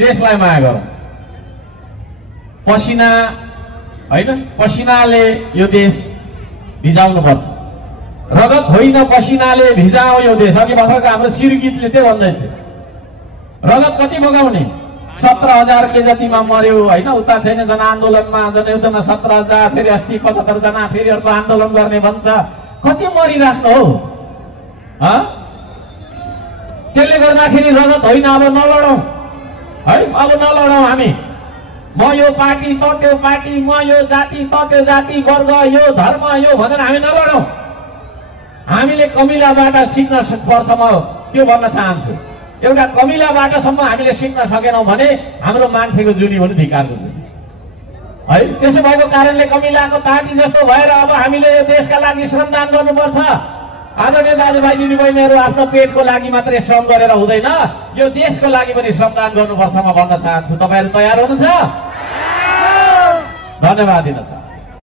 देशलाई माया गरौँ। पसिना होइन, पसिनाले यो देश भिजाउनु पर्छ। रगत होइन, पसिनाले भिजाऊ यो देश। अघि भर्खरको हाम्रो शिरगीतले त्यो भन्दै थियो। रगत कति बगाउने? 17,000 के जतिमा मर्यो होइन। उता छैन जनआन्दोलनमा, जनयुद्धमा 17,000, फेरि अस्ति 75 जना फेरि अर्को आन्दोलन गर्ने भन्छ। कति मरिराख्नु हो? त्यसले गर्दाखेरि रगत होइन, अब नलडौँ है, अब नलडौँ हामी। म यो पार्टी त त्यो पार्टी, म यो जाति त त्यो जाति, वर्ग यो धर्म यो भनेर हामी नलडौँ। हामीले कमिलाबाट सिक्न पर्छ, म त्यो भन्न चाहन्छु। एउटा कमिलाबाटसम्म हामीले सिक्न सकेनौँ भने हाम्रो मान्छेको जुनी हो नि धिक्कारको जुनी है। त्यसो भएको कारणले कमिलाको ताती जस्तो भएर अब हामीले यो देशका लागि श्रमदान गर्नुपर्छ। आदरणीय दाजुभाइ दिदीबहिनीहरू, आफ्नो पेटको लागि मात्रै श्रम गरेर हुँदैन, यो देशको लागि पनि श्रमदान गर्नुपर्छ म भन्न चाहन्छु। तपाईँहरू तयार हुनुहुन्छ? धन्यवाद दिन चाहन्छु।